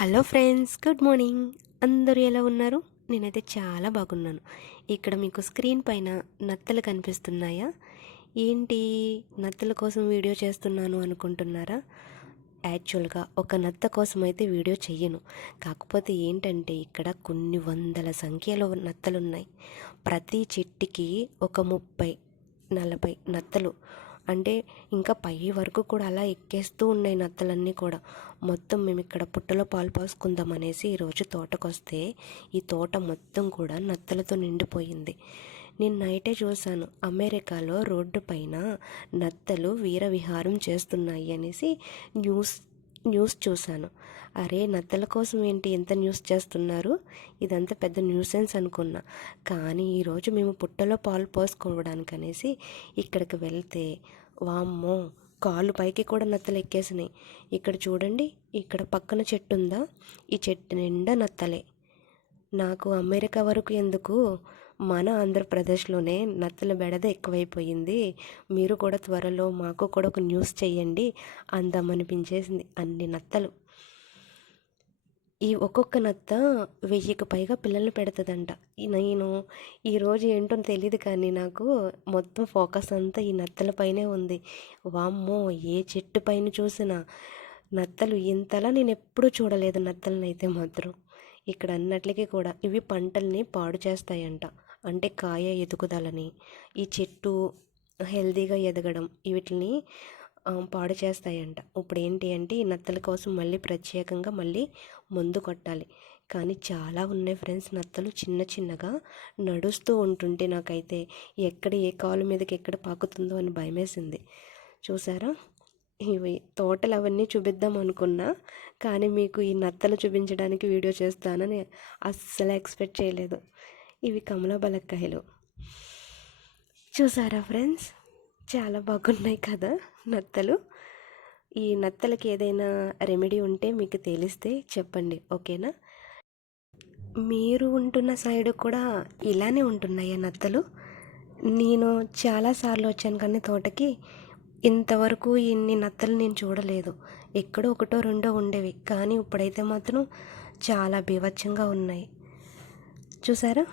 Hello friends good morning. అందరూ ఎలా ఉన్నారు? నేనైతే చాలా బాగున్నాను. ఇక్కడ మీకు స్క్రీన్ పైన నత్తలు కనిపిస్తున్నాయా? ఏంటి నత్తల కోసం వీడియో చేస్తున్నాను అనుకుంటున్నారా? యాక్చువల్గా ఒక నత్త కోసం అయితే వీడియో చెయ్యను. కాకపోతే ఏంటంటే ఇక్కడ కొన్ని వందల సంఖ్యలో నత్తలు ఉన్నాయి ప్రతి చెట్టుకి ఒక ముప్పై నలభై నత్తలు అంటే ఇంకా పై వరకు కూడా అలా ఎక్కేస్తూ ఉన్నాయి నత్తలన్నీ కూడా. మొత్తం మేము ఇక్కడ పుట్టలో పాలు పోసుకుందాం అనేసి ఈరోజు తోటకొస్తే ఈ తోట మొత్తం కూడా నత్తలతో నిండిపోయింది. నేను నైటే చూశాను అమెరికాలో రోడ్డు పైన నత్తలు వీర విహారం చేస్తున్నాయి అనేసి న్యూస్ న్యూస్ చూశాను. అరే నత్తల కోసం ఏంటి ఎంత న్యూస్ చేస్తున్నారు? ఇదంతా పెద్ద న్యూసెన్స్ అనుకున్నా. కానీ ఈరోజు మేము పుట్టలో పాలు పోసుకోవడానికి అనేసి ఇక్కడికి వెళ్తే వామ్మో! కాళ్ళు పైకి కూడా నత్తలు ఎక్కేసినాయి ఇక్కడ చూడండి ఇక్కడ పక్కన చెట్టు ఉందా ఈ చెట్టు నిండా నత్తలే. నాకు అమెరికా వరకు ఎందుకు? మన ఆంధ్రప్రదేశ్లోనే నత్తల బెడద ఎక్కువైపోయింది. మీరు కూడా త్వరలో మాకు కూడా ఒక న్యూస్ చేయండి అందం అనిపించేసింది అన్ని నత్తలు. ఈ ఒక్కొక్క నత్త వెయ్యికి పైగా పిల్లల్ని పెడుతుందంట. నేను ఈరోజు ఏంటో తెలియదు కానీ నాకు మొత్తం ఫోకస్ అంతా ఈ నత్తల పైనే ఉంది. వామ్మో ఏ చెట్టు పైన చూసినా నత్తలు ఇంతలా నేను ఎప్పుడూ చూడలేదు నత్తలను అయితే మాత్రం. ఇక్కడ అన్నట్లకి కూడా ఇవి పంటల్ని పాడు చేస్తాయంట. అంటే కాయ ఎదుగుదలని ఈ చెట్టు హెల్దీగా ఎదగడం వీటిని పాడు చేస్తాయంట. ఇప్పుడు ఏంటి అంటే ఈ నత్తల కోసం మళ్ళీ ప్రత్యేకంగా మళ్ళీ మందు కొట్టాలి. కానీ చాలా ఉన్నాయి ఫ్రెండ్స్ నత్తలు చిన్న చిన్నగా నడుస్తూ ఉంటుంటే నాకైతే ఎక్కడ ఏ కాలు మీదకి ఎక్కడ పాకుతుందో అని భయమేసింది. చూసారా? ఇవి తోటలు అవన్నీ చూపిద్దాం అనుకున్నా కానీ మీకు ఈ నత్తలు చూపించడానికి వీడియో చేస్తానని అస్సలు ఎక్స్పెక్ట్ చేయలేదు. ఇవి కమల బలక్కాయలు చూసారా ఫ్రెండ్స్? చాలా బాగున్నాయి కదా నత్తలు. ఈ నత్తలకి ఏదైనా రెమెడీ ఉంటే మీకు తెలిస్తే చెప్పండి ఓకేనా? మీరు ఉంటున్న సైడ్ కూడా ఇలానే ఉంటున్నాయా నత్తలు? నేను చాలాసార్లు వచ్చాను కానీ తోటకి ఇంతవరకు ఇన్ని నత్తలు నేను చూడలేదు. ఎక్కడో ఒకటో రెండో ఉండేవి కానీ ఇప్పుడైతే మాత్రం చాలా బీభత్సంగా ఉన్నాయి. చూసారా?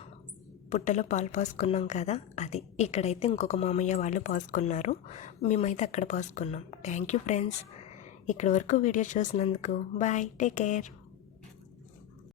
పుట్టలో పాలు పోసుకున్నాం కదా అది. ఇక్కడైతే ఇంకొక మామయ్య వాళ్ళు పోసుకున్నారు. మేమైతే అక్కడ పోసుకున్నాం. థ్యాంక్ యూ ఫ్రెండ్స్ ఇక్కడ వరకు వీడియో చూసినందుకు బాయ్ టేక్ కేర్